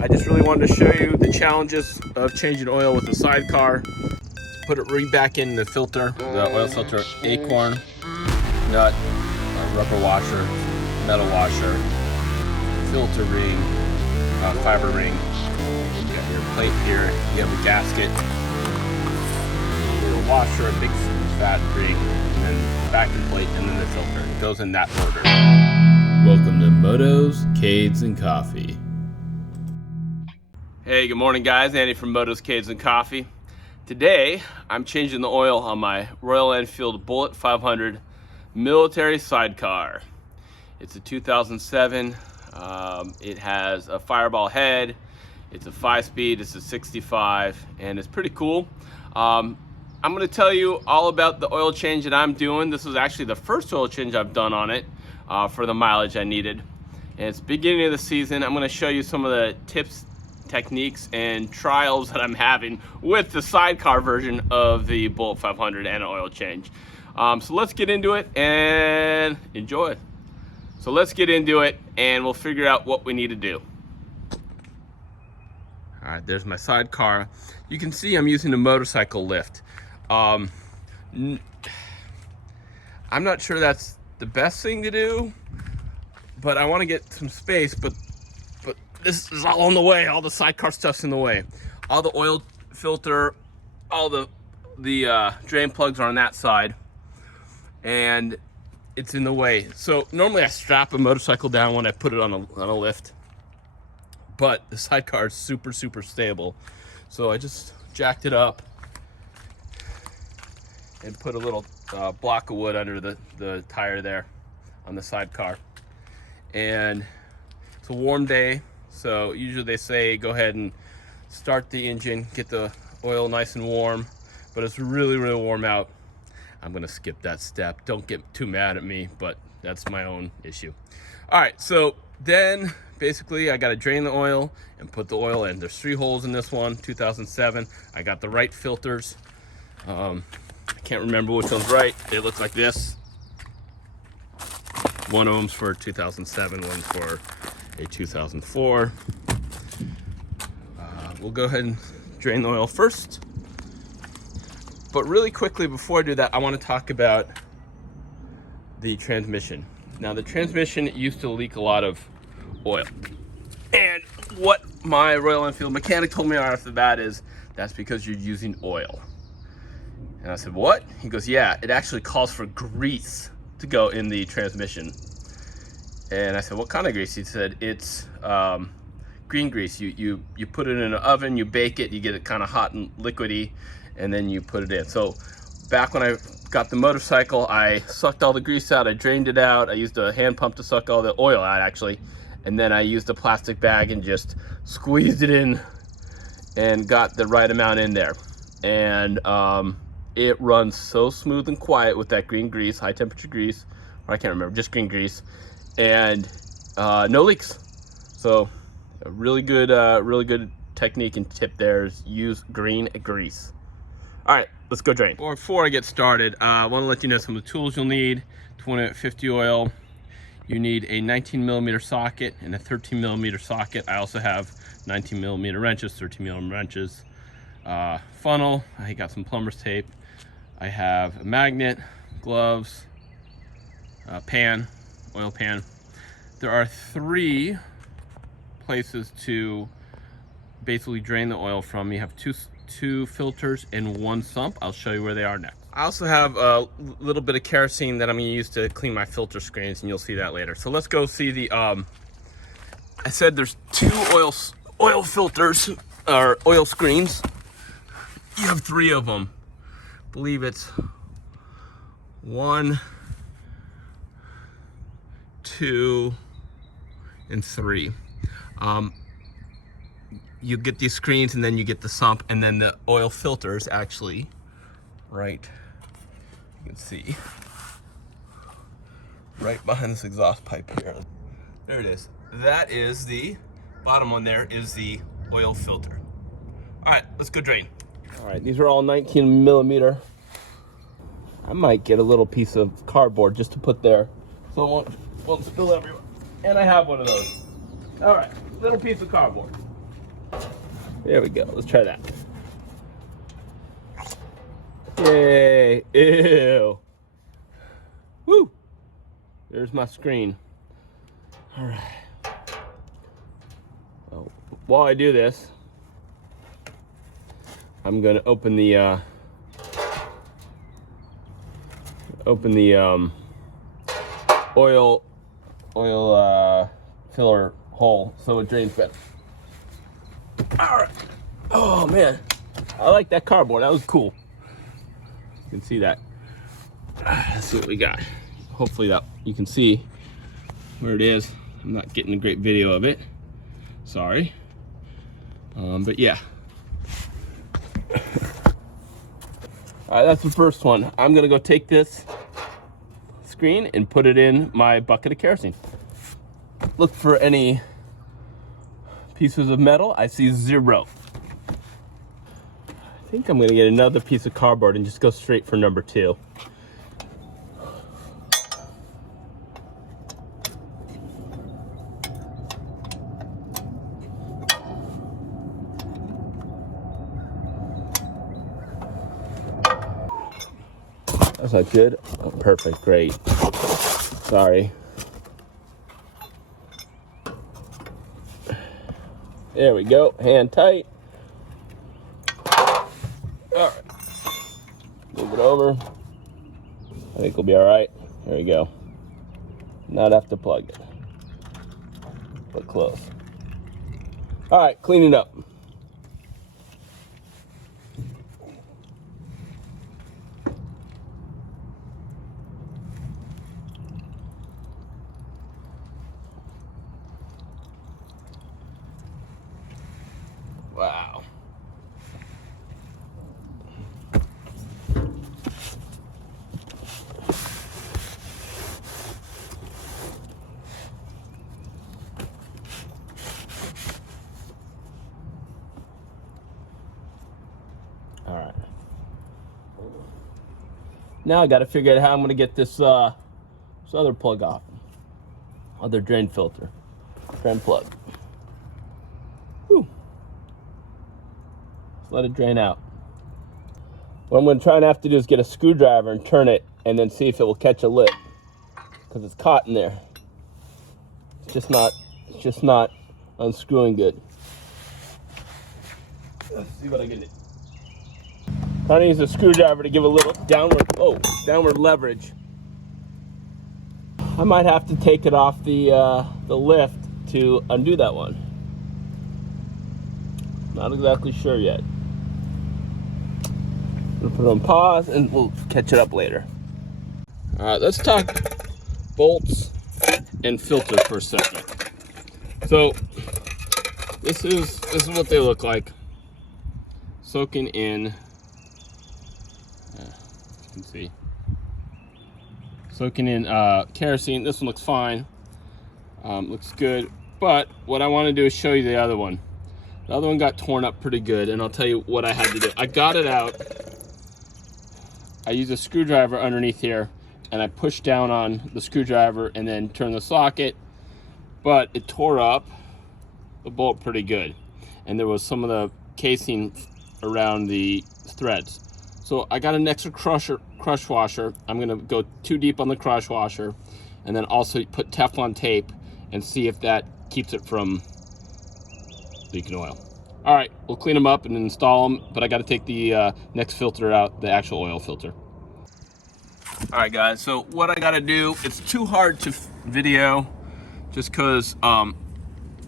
I just really wanted to show you the challenges of changing oil with the Sidecar. Put it right back in the filter, the oil filter, acorn, nut, rubber washer, metal washer, filter ring, fiber ring. You got your plate here, you have a gasket, a little washer, a big fat ring, and then vacuum plate, and then the filter. It goes in that order. Welcome to Motos, Cades, and Coffee. Hey, good morning guys. Andy from Motos, Cades, and Coffee. Today, I'm changing the oil on my Royal Enfield Bullet 500 military sidecar. It's a 2007. It has a fireball head. It's a 5-speed, it's a 65, and it's pretty cool. I'm gonna tell you all about the oil change that I'm doing. This is actually the first oil change I've done on it for the mileage I needed. And it's beginning of the season. I'm gonna show you some of the tips, techniques, and trials that I'm having with the sidecar version of the Bullet 500 and an oil change. So let's get into it and enjoy it. So let's get into it and we'll figure out what we need to do. All right, there's my sidecar. You can see I'm using a motorcycle lift. I'm not sure that's the best thing to do, but I want to get some space, but this is all in the way. All the sidecar stuff's in the way. All the oil filter, all the drain plugs are on that side, and it's in the way. So normally I strap a motorcycle down when I put it on a lift, but the sidecar is super stable. So I just jacked it up and put a little block of wood under the tire there on the sidecar. And it's a warm day. So usually they say go ahead and start the engine, get the oil nice and warm, but it's really warm out. I'm gonna skip that step. Don't get too mad at me, but that's my own issue. All right, so then basically I gotta drain the oil and put the oil in. There's 3 holes in this one, 2007. I got the right filters. I can't remember which one's right. They look like this. One of them's for 2007, one's for a 2004. We'll go ahead and drain the oil first. But really quickly before I do that, I want to talk about the transmission. Now the transmission used to leak a lot of oil. And what my Royal Enfield mechanic told me right off the bat is, that's because you're using oil. And I said, what? He goes, yeah, it actually calls for grease to go in the transmission. And I said, what kind of grease? He said, it's green grease. You put it in an oven, you bake it, you get it kind of hot and liquidy, and then you put it in. So back when I got the motorcycle, I sucked all the grease out, I drained it out, I used a hand pump to suck all the oil out actually, and then I used a plastic bag and just squeezed it in and got the right amount in there. And it runs so smooth and quiet with that green grease, high temperature grease, or I can't remember, just green grease, and no leaks. So a really good technique and tip there is use green grease. All right, let's go drain. Before I get started, I want to let you know some of the tools you'll need. 2050 oil. You need a 19mm socket and a 13mm socket. I also have 19mm wrenches, 13mm wrenches. Funnel. I got some plumber's tape. I have a magnet, gloves, pan, oil pan. There are 3 places to basically drain the oil from. You have two filters and 1 sump. I'll show you where they are next. I also have a little bit of kerosene that I'm going to use to clean my filter screens, and you'll see that later. So let's go see the I said there's 2 oil filters or oil screens. You have 3 of them. I believe it's 1, 2, and 3. You get these screens, and then you get the sump, and then the oil filters actually right, you can see right behind this exhaust pipe here. There it is. That is the bottom one. There is the oil filter. All right, let's go drain. All right, these are all 19mm. I might get a little piece of cardboard just to put there so it won't spill everywhere. And I have one of those. All right, little piece of cardboard. There we go. Let's try that. Yay. Ew. Woo. There's my screen. All right. Oh, while I do this, I'm going to open the oil filler hole so it drains better. All right. Oh man, I like that cardboard. That was cool. You can see that. Let's see what we got. Hopefully that you can see where it is. I'm not getting a great video of it. Sorry. But yeah. All right, that's the first one. I'm gonna go take this screen and put it in my bucket of kerosene. Look for any pieces of metal. I see 0. I think I'm gonna get another piece of cardboard and just go straight for number 2. That's not good. Oh, perfect, great. Sorry. There we go, hand tight. All right, move it over. I think we'll be all right. There we go. Not have to plug it, but close. All right, clean it up. Wow. All right. Now I got to figure out how I'm going to get this other plug off. Other drain filter. Drain plug. Whew. Let it drain out. What I'm going to try and have to do is get a screwdriver and turn it and then see if it will catch a lip, because it's caught in there. It's just not unscrewing good. Let's see what I get. Trying to use a screwdriver to give a little downward leverage. I might have to take it off the lift to undo that one. Not exactly sure yet. We'll put it on pause and we'll catch it up later. All right, let's talk bolts and filters for a second. So this is what they look like, soaking in. You can see, soaking in kerosene. This one looks fine, looks good. But what I want to do is show you the other one. The other one got torn up pretty good, and I'll tell you what I had to do. I got it out. I used a screwdriver underneath here, and I pushed down on the screwdriver and then turned the socket, but it tore up the bolt pretty good. And there was some of the casing around the threads. So I got an extra crush washer. I'm gonna go too deep on the crush washer, and then also put Teflon tape and see if that keeps it from leaking oil. All right, we'll clean them up and install them, but I got to take the next filter out, the actual oil filter. All right, guys, so what I got to do, it's too hard to video just because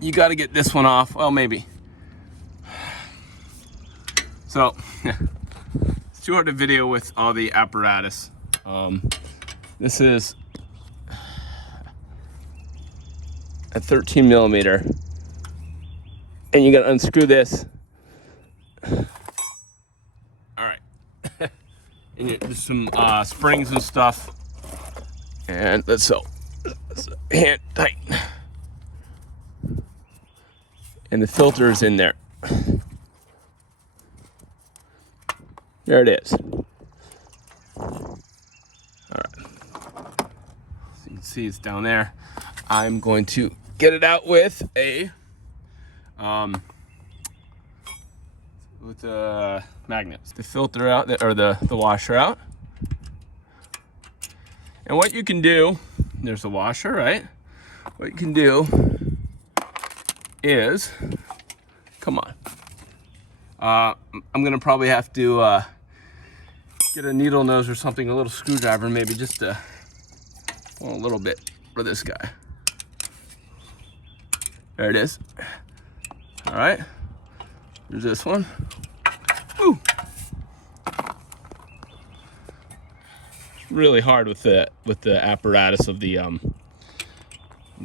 you got to get this one off. Well, maybe. So, it's too hard to video with all the apparatus. This is a 13 millimeter. And you gotta unscrew this. All right. And there's some springs and stuff. And let's hand tight. And the filter is in there. There it is. All right. So you can see it's down there. I'm going to get it out with a with the magnets. The filter out, or the washer out. And what you can do, there's the washer, right? What you can do is, come on. I'm gonna probably have to get a needle nose or something, a little screwdriver, maybe just a little bit for this guy. There it is. All right, there's this one. Ooh. Really hard with the apparatus of the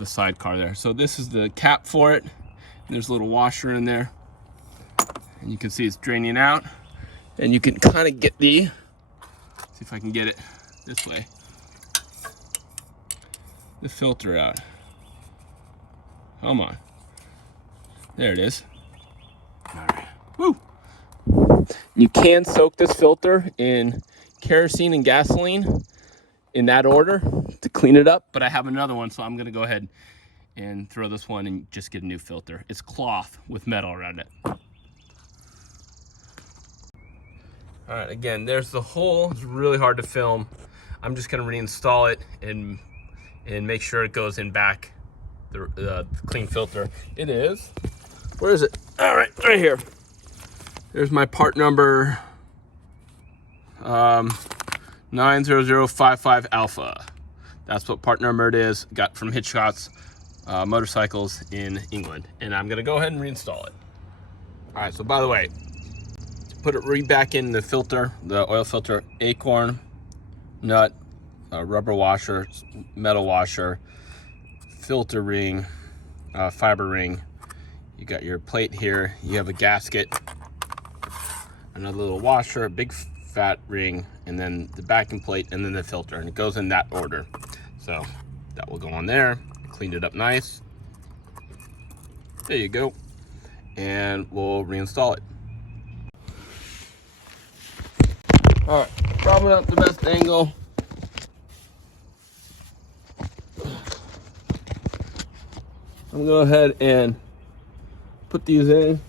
sidecar there. So this is the cap for it. There's a little washer in there, and you can see it's draining out. And you can kind of get see if I can get it this way, the filter out. Come on, there it is. All right. Woo! You can soak this filter in kerosene and gasoline in that order to clean it up, but I have another one, so I'm gonna go ahead and throw this one and just get a new filter. It's cloth with metal around it. All right, again, there's the hole. It's really hard to film. I'm just gonna reinstall it and make sure it goes in back, the clean filter. It is, where is it? All right, right here. There's my part number 90055 Alpha. That's what part number it is. Got from Hitchcock's Motorcycles in England. And I'm gonna go ahead and reinstall it. All right, so by the way, to put it back in the filter, the oil filter, acorn, nut, rubber washer, metal washer, filter ring, fiber ring. You got your plate here. You have a gasket, another little washer, a big fat ring, and then the backing plate, and then the filter, and it goes in that order. So that will go on there. Cleaned it up nice. There you go. And we'll reinstall it. All right, probably not the best angle. I'm gonna go ahead and put these in.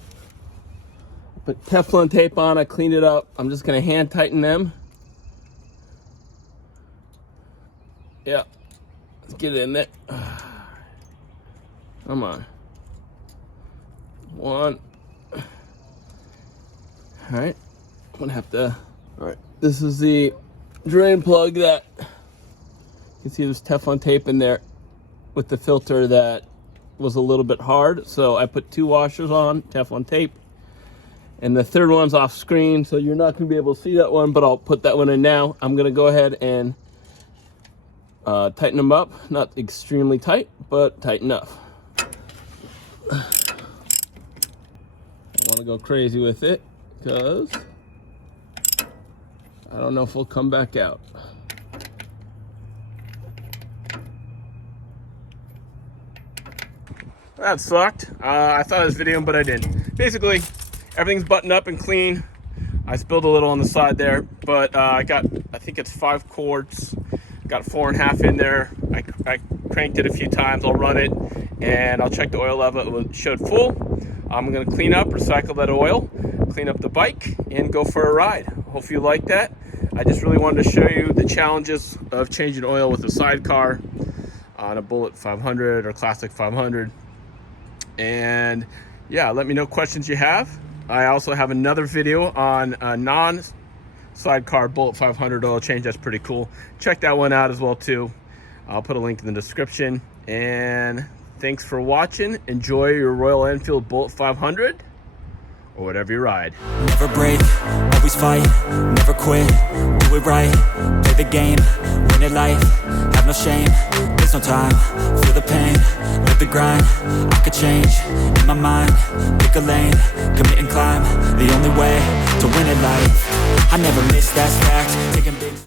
Put Teflon tape on, I cleaned it up. I'm just gonna hand tighten them. Yeah, let's get it in there. Come on. One. All right, I'm gonna have to, all right, this is the drain plug that, you can see there's Teflon tape in there with the filter that was a little bit hard. So I put 2 washers on, Teflon tape. And the third one's off screen, so you're not gonna be able to see that one, but I'll put that one in now. I'm gonna go ahead and tighten them up. Not extremely tight, but tight enough. I wanna go crazy with it, because I don't know if we'll come back out. That sucked. I thought I was videoing, but I didn't. Basically, everything's buttoned up and clean. I spilled a little on the side there, but I think it's 5 quarts. Got 4.5 in there. I cranked it a few times. I'll run it and I'll check the oil level. It showed full. I'm gonna clean up, recycle that oil, clean up the bike, and go for a ride. Hope you like that. I just really wanted to show you the challenges of changing oil with a sidecar on a Bullet 500 or Classic 500. And yeah, let me know questions you have. I also have another video on a non-sidecar Bullet 500 oil change. That's pretty cool. Check that one out as well too. I'll put a link in the description. And thanks for watching. Enjoy your Royal Enfield Bullet 500 or whatever you ride. Never break, always fight, never quit, do it right, play the game, win it life, have no shame, there's no time, feel the pain, live the grind, I could change, in my mind, pick a lane, commit and climb, the only way to win it life, I never miss, that's fact, taking big